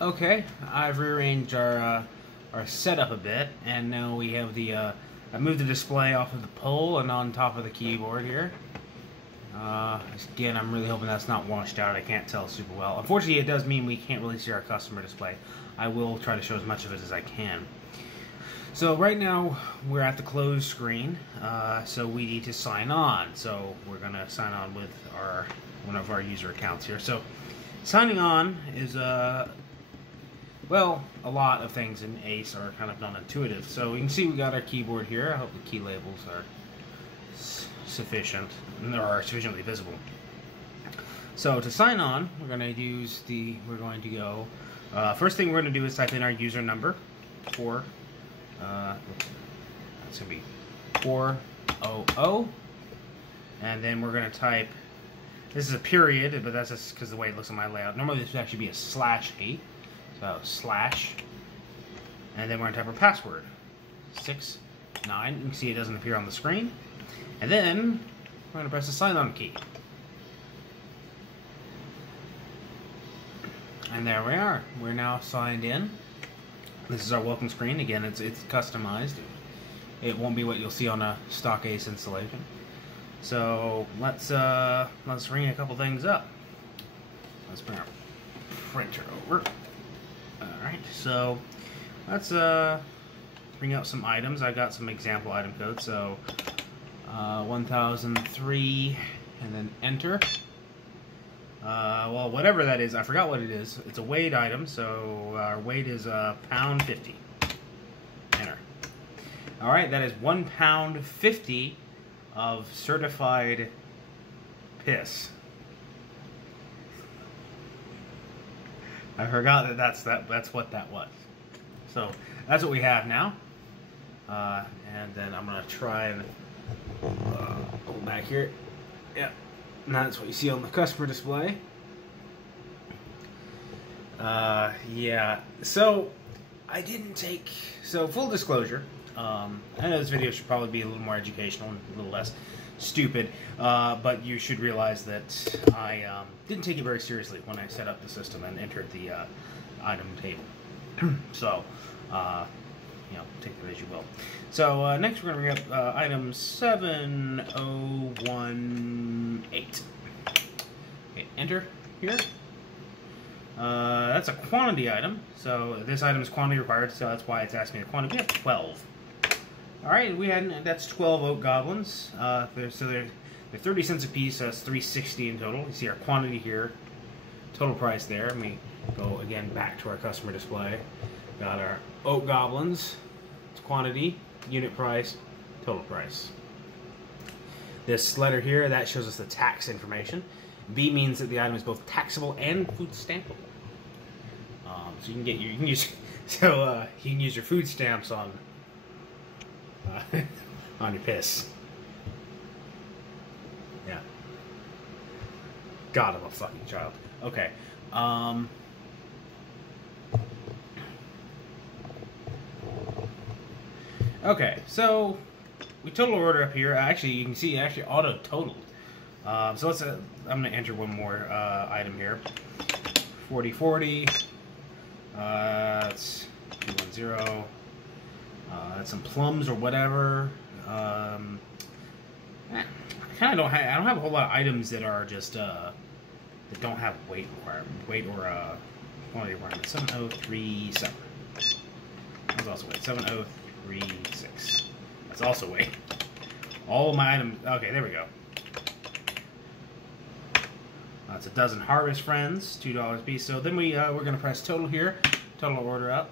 Okay, I've rearranged our setup a bit, and now we have the I moved the display off of the pole and on top of the keyboard here. Again, I'm really hoping that's not washed out. I can't tell super well. Unfortunately, it does mean we can't really see our customer display. I will try to show as much of it as I can. So right now we're at the close screen, so we need to sign on. So we're gonna sign on with one of our user accounts here. So signing on is well, a lot of things in ACE are kind of non-intuitive. So you can see we got our keyboard here. I hope the key labels are sufficient or are sufficiently visible. So to sign on, we're going to go. First thing we're going to do is type in our user number for. That's going to be 400, and then we're going to type. This is a period, but that's just because the way it looks on my layout. Normally this would actually be a /8. So slash, and then we're going to type our password, 69. You can see it doesn't appear on the screen. And then we're going to press the sign on key. And there we are. We're now signed in. This is our welcome screen. Again, it's customized. It won't be what you'll see on a stock ACE installation. So let's ring a couple things up. Let's bring our printer over. Alright, so let's bring up some items. I got some example item codes. So 1003 and then enter. Well, whatever that is, I forgot what it is. It's a weighed item, so our weight is £1.50. Enter. Alright, that is £1.50 of certified piss. I forgot that's what that was. So that's what we have now. And then I'm gonna try and go back here. Yep, and that's what you see on the customer display. Yeah. So I didn't take. So full disclosure. I know this video should probably be a little more educational and a little less stupid, but you should realize that I didn't take it very seriously when I set up the system and entered the item table. So, take it as you will. So next we're going to bring up item 7018. Okay, enter here. That's a quantity item, so this item is quantity required, so that's why it's asking me the quantity. We have 12. Alright, that's 12 oak goblins. They're 30 cents a piece, so that's $3.60 in total. You see our quantity here, total price there. Let me go again back to our customer display. Got our oak goblins, it's quantity, unit price, total price. This letter here, that shows us the tax information. B means that the item is both taxable and food stampable. So you can use your food stamps on on your piss. Yeah. God, I'm a fucking child. Okay. Okay, so we total order up here. Actually, you can see it actually auto totaled. So let's. I'm gonna enter one more item here. 4040. That's 210. That's some plums or whatever. I kind of don't have. I don't have a whole lot of items that are just that don't have weight or quantity requirement. 7037. That's also weight. 7036. That's also weight. All of my items. Okay, there we go. That's a dozen Harvest Friends, $2 a piece. So then we're going to press total here. Total order up.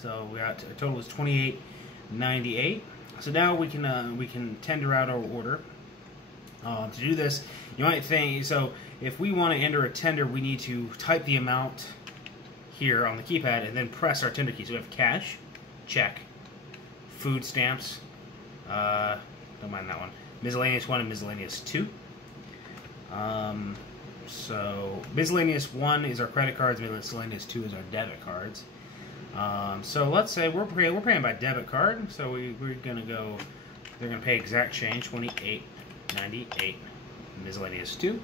So we got total is $28.98. So now we can tender out our order. To do this, you might think, so if we want to enter a tender, we need to type the amount here on the keypad and then press our tender key. So we have cash, check, food stamps, don't mind that one, miscellaneous 1 and miscellaneous 2. So miscellaneous 1 is our credit cards, miscellaneous 2 is our debit cards. So let's say we're paying by debit card, so we're gonna go. They're gonna pay exact change, $28.98, miscellaneous 2.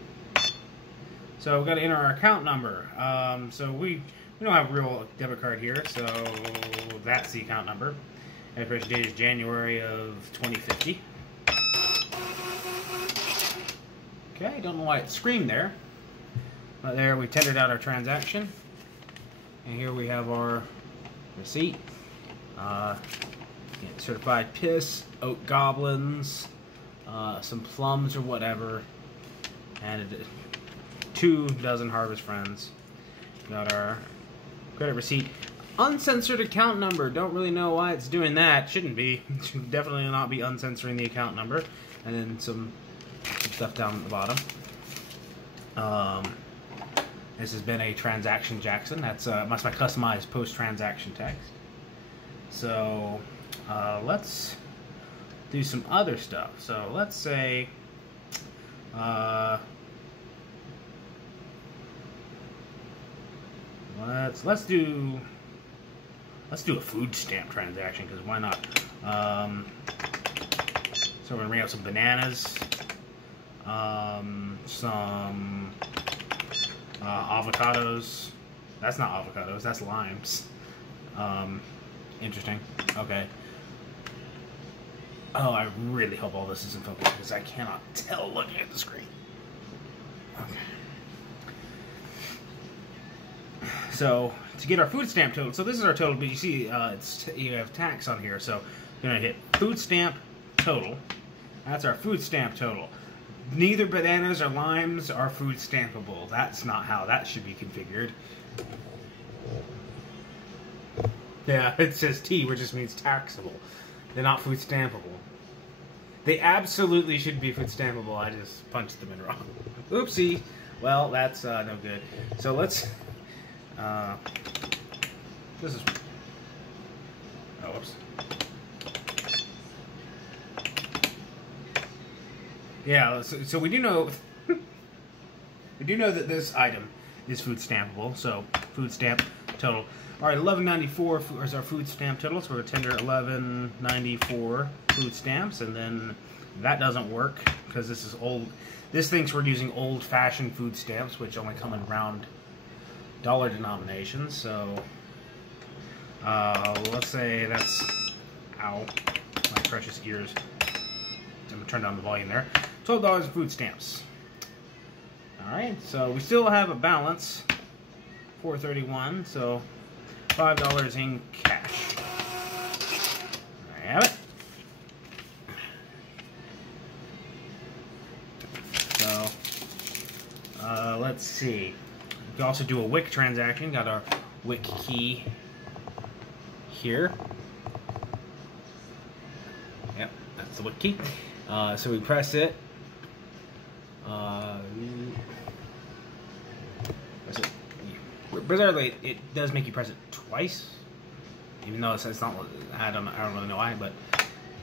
So we've got to enter our account number. So we We don't have a real debit card here, so that's the account number. Expiration date is January of 2050. Okay, don't know why it screamed there. But there, we tendered out our transaction. And here we have our receipt. Certified piss, oak goblins, some plums or whatever, and 2 dozen Harvest Friends. Got our credit receipt. Uncensored account number. Don't really know why it's doing that. Shouldn't be. Should definitely not be uncensoring the account number. And then some stuff down at the bottom. This has been a Transaction Jackson. That's my customized post-transaction text. So let's do some other stuff. So let's say let's do a food stamp transaction, because why not? So we're gonna bring out some bananas, some avocados. That's not avocados, that's limes. Interesting. Okay. Oh, I really hope all this isn't focused, because I cannot tell looking at the screen. Okay. So, to get our food stamp total, so this is our total, but you see, you have tax on here, so you're going to hit food stamp total. That's our food stamp total. Neither bananas or limes are food stampable. That's not how that should be configured. Yeah, it says T, which just means taxable. They're not food stampable. They absolutely should be food stampable. I just punched them in wrong. Oopsie. Well, that's no good. So let's... this is... Oh, whoops. Yeah, so we do know... we do know that this item is food stampable. So, food stamp total. Alright, $11.94 is our food stamp total, so we're going to tender $11.94 food stamps, and then that doesn't work, because this is old. This thinks we're using old-fashioned food stamps, which only come in round dollar denominations, so let's say that's, ow, my precious ears. I'm going to turn down the volume there. $12 in food stamps. Alright, so we still have a balance, $4.31, so $5 in cash. There you have it. So, let's see. We can also do a Wic transaction. Got our Wic key here. Yep, that's the Wic key. So we press it. Bizarrely, it does make you press it twice, even though it's not. I don't really know why, but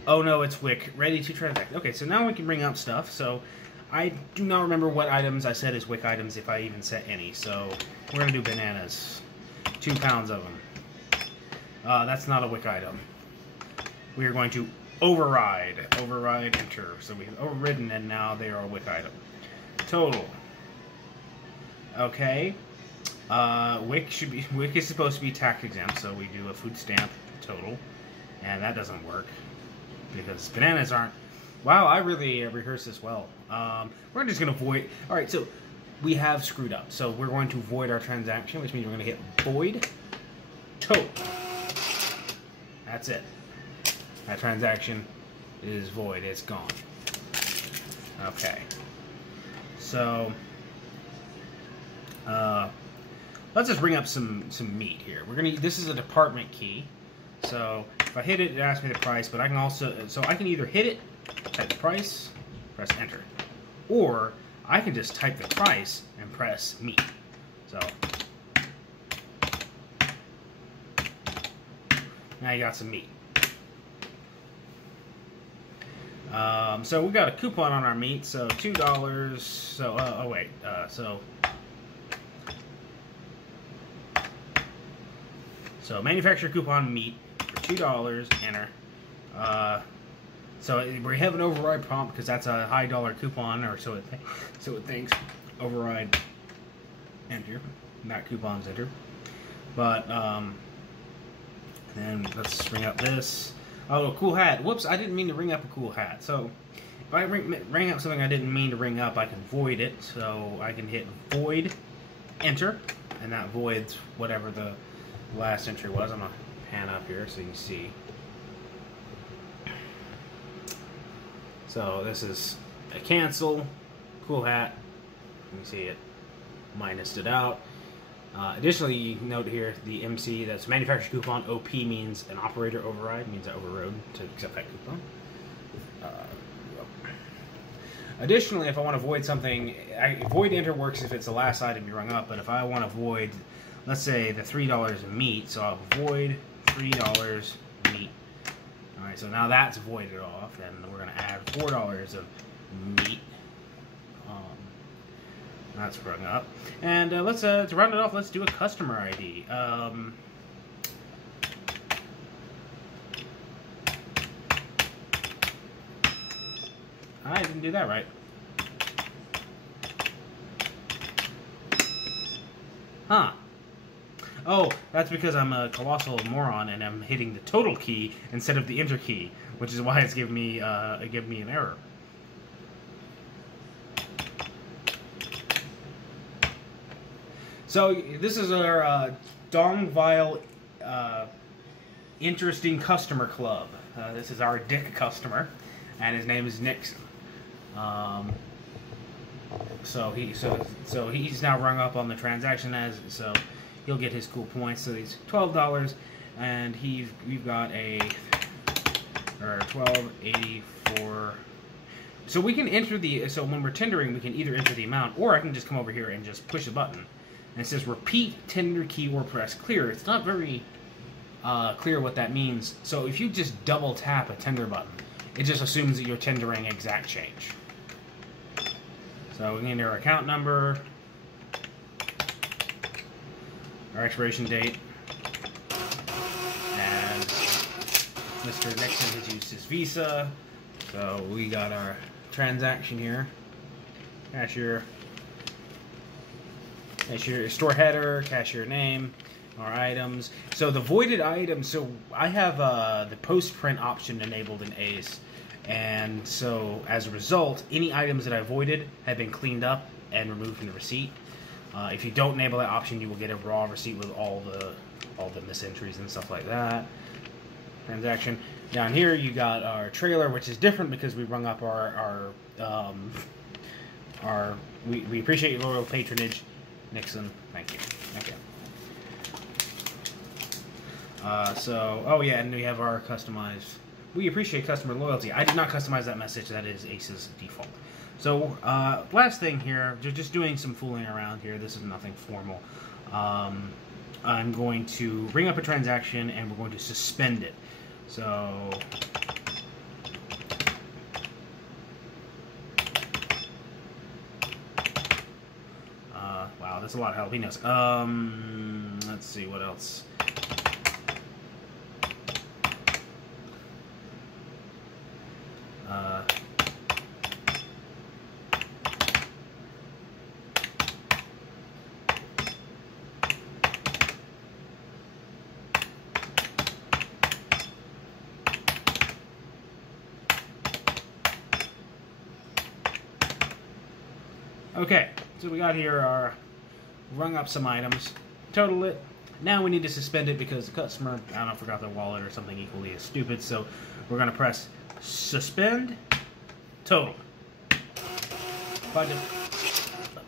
oh no, it's Wic ready to transact. Okay, so now we can bring up stuff. So I do not remember what items I said is Wic items, if I even set any. So we're gonna do bananas, 2 pounds of them. That's not a Wic item. We are going to override enter. So we've overridden, and now they are a Wic item. Total. Okay. Wic is supposed to be tax exempt, so we do a food stamp total, and that doesn't work because bananas aren't. Wow, I really rehearsed this well. We're just gonna void. All right, so we have screwed up, so we're going to void our transaction, which means we're gonna hit void total. That's it. That transaction is void. It's gone. Okay. So. Let's just bring up some meat here. This is a department key, so if I hit it, it asks me the price. But I can also, so I can either hit it, type the price, press enter, or I can just type the price and press meat. So now you got some meat. So we got a coupon on our meat, so $2. So oh wait, So manufacturer coupon meat for $2, enter. So we have an override prompt because that's a high dollar coupon, or so it thinks. Override, enter. That coupon's enter. But then let's ring up this. Oh, a cool hat. Whoops, I didn't mean to ring up a cool hat. So if I ring up something I didn't mean to ring up, I can void it. So I can hit void, enter, and that voids whatever the last entry was. I'm going to pan up here so you can see. So this is a cancel, cool hat. You can see it minused it out. Additionally, note here the MC, that's manufacturer coupon. OP means an operator override, means I overrode to accept that coupon. Additionally, if I want to void something, void enter works if it's the last item you rung up, but if I want to void, let's say the $3 of meat, so I'll void $3 meat. Alright, so now that's voided off, and we're going to add $4 of meat. That's rung up. And let's to round it off, let's do a customer ID. I didn't do that right. Huh. Oh, that's because I'm a colossal moron and I'm hitting the total key instead of the enter key, which is why it's giving me an error. So this is our Dongvile interesting customer club. This is our Dick customer, and his name is Nixon. So he's now rung up on the transaction so he'll get his cool points. So he's $12, and we've got a $12.84. So we can enter so when we're tendering, we can either enter the amount, or I can just come over here and just push a button. And it says repeat tender key or press clear. It's not very clear what that means. So if you just double tap a tender button, it just assumes that you're tendering exact change. So we can enter our account number, our expiration date, and Mr. Nixon has used his Visa. So we got our transaction here. Cashier, store header, cashier name, our items. So the voided items, so I have the post-print option enabled in ACE, and so as a result, any items that I voided have been cleaned up and removed from the receipt. If you don't enable that option, you will get a raw receipt with all the misentries and stuff like that. Transaction. Down here you got our trailer, which is different because we rung up we appreciate your loyal patronage, Nixon. Thank you. Okay. Oh yeah, and we have our customized. We appreciate customer loyalty. I did not customize that message. That is ACE's default. So last thing here, just doing some fooling around here. This is nothing formal. I'm going to ring up a transaction and we're going to suspend it. So wow, that's a lot of jalapenos. Let's see what else. Okay, so we got here our rung up some items, total it. Now we need to suspend it because the customer, I don't know, forgot their wallet or something equally as stupid. So we're going to press suspend total.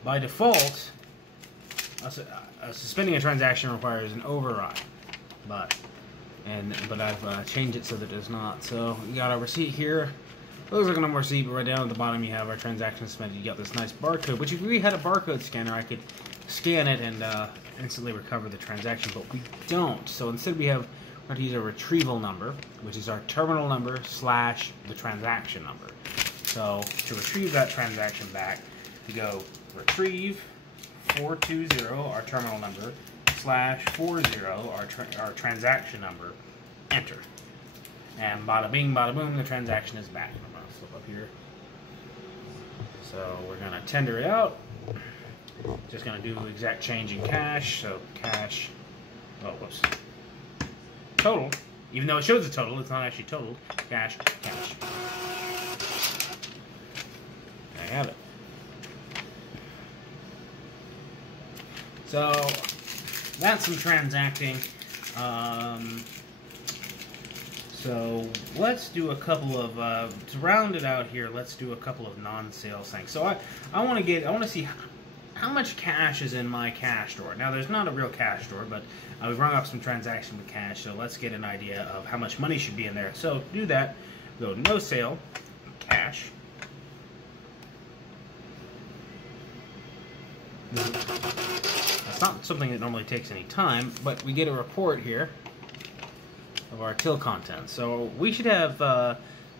By default, suspending a transaction requires an override, but I've changed it so that it does not. So we got our receipt here. Looks like a normal receipt, but right down at the bottom you have our transaction suspended. You got this nice barcode, which if we had a barcode scanner, I could scan it and instantly recover the transaction, but we don't. So instead we have to use a retrieval number, which is our terminal number / the transaction number. So to retrieve that transaction back, we go retrieve 420, our terminal number, /40, our transaction number, enter. And bada bing, bada boom, the transaction is back. I'm going to flip up here. So we're going to tender it out. Just going to do exact change in cash. So cash Oh, whoops. Total. Even though it shows a total, it's not actually totaled. Cash, cash. There you have it. So, that's some transacting. So, let's do a couple of, to round it out here, let's do a couple of non-sales things. So, I want to see how much cash is in my cash drawer. Now, there's not a real cash drawer, but we've rung up some transaction with cash, so let's get an idea of how much money should be in there. So, to do that, go no sale, cash. That's not something that normally takes any time, but we get a report here of our till contents. So we should have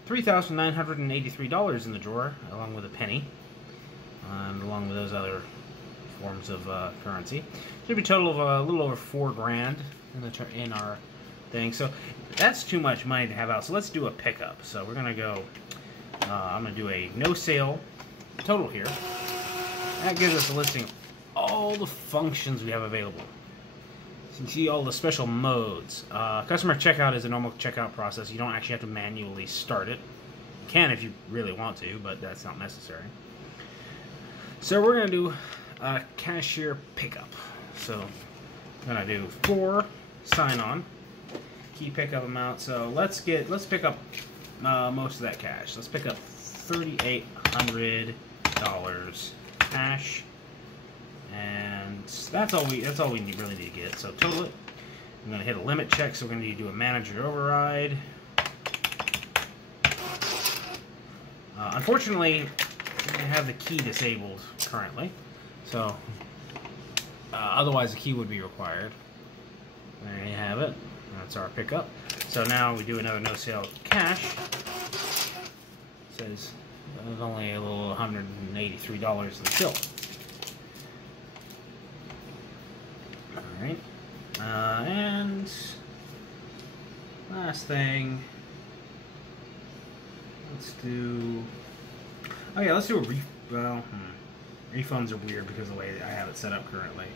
$3,983 in the drawer, along with a penny, and along with those other forms of currency. Should be a total of a little over $4,000 in our thing. So that's too much money to have out. So let's do a pickup. So we're gonna go. I'm gonna do a no sale total here. That gives us a listing of all the functions we have available. So you can see all the special modes. Customer checkout is a normal checkout process. You don't actually have to manually start it. You can if you really want to, but that's not necessary. So we're going to do Cashier Pickup. So I'm going to do 4 sign on, key pickup amount. So let's pick up most of that cash. Let's pick up $3,800 cash. And that's all we really need to get. So total it. I'm going to hit a limit check, so we're going to need to do a manager override. Unfortunately, I have the key disabled currently, so otherwise the key would be required. There you have it. That's our pickup. So now we do another no sale cash. It says there's only a little $183 in the till. Alright, and last thing, let's do, oh yeah, let's do a refunds are weird because of the way I have it set up currently.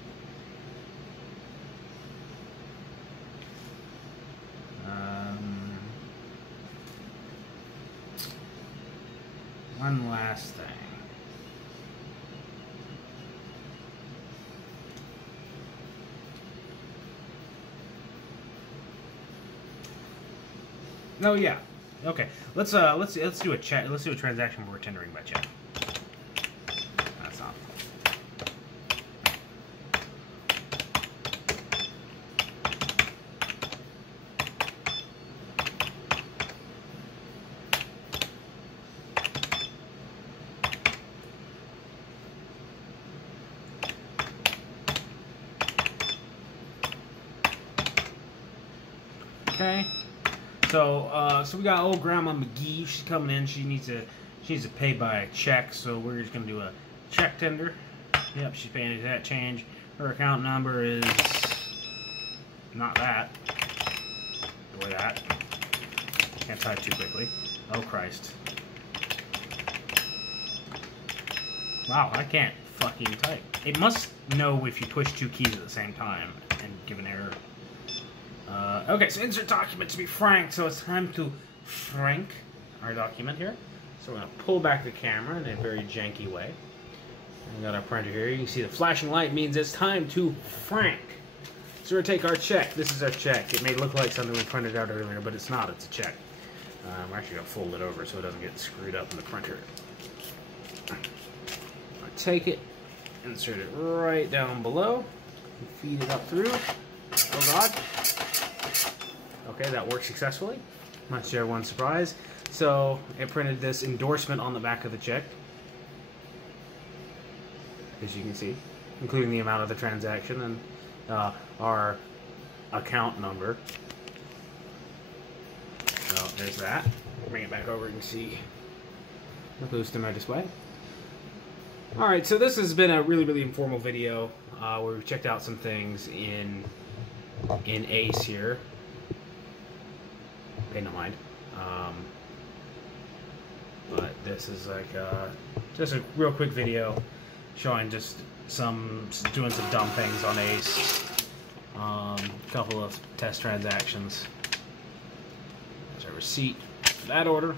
One last thing. Oh yeah. Okay. Let's do a check. Let's do a transaction where we're tendering by check. That's not. Okay. So we got old Grandma McGee. She's coming in. She needs to pay by check. So we're just gonna do a check tender. Yep, she's paying that change. Her account number is not that. Or that. Can't type too quickly. Oh Christ! Wow, I can't fucking type. It must know if you push 2 keys at the same time and give an error. Okay, so insert document to be frank, so it's time to frank our document here. So we're going to pull back the camera in a very janky way. We got our printer here. You can see the flashing light means it's time to frank. So we're going to take our check. This is our check. It may look like something we printed out earlier, but it's not. It's a check. We're actually going to fold it over so it doesn't get screwed up in the printer. I'll take it, insert it right down below, feed it up through. Oh God. Okay, that worked successfully. Much to everyone's surprise. So it printed this endorsement on the back of the check, as you can see, including the amount of the transaction and our account number. So there's that. Bring it back over and see the boost in my display. Alright, so this has been a really informal video where we've checked out some things in Ace here. Pay no mind. But this is like just a real quick video showing just doing some dumb things on Ace. couple of test transactions. There's our receipt for that order.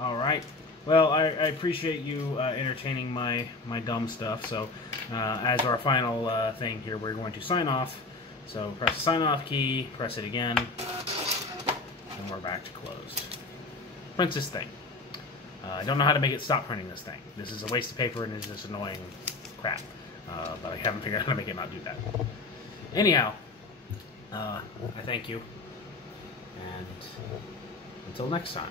All right. Well, I appreciate you entertaining my dumb stuff. So, as our final thing here, we're going to sign off. So, press the sign off key, press it again, and we're back to closed. Print this thing. I don't know how to make it stop printing this thing. This is a waste of paper and it's just annoying crap. But I haven't figured out how to make it not do that. Anyhow, I thank you. And until next time.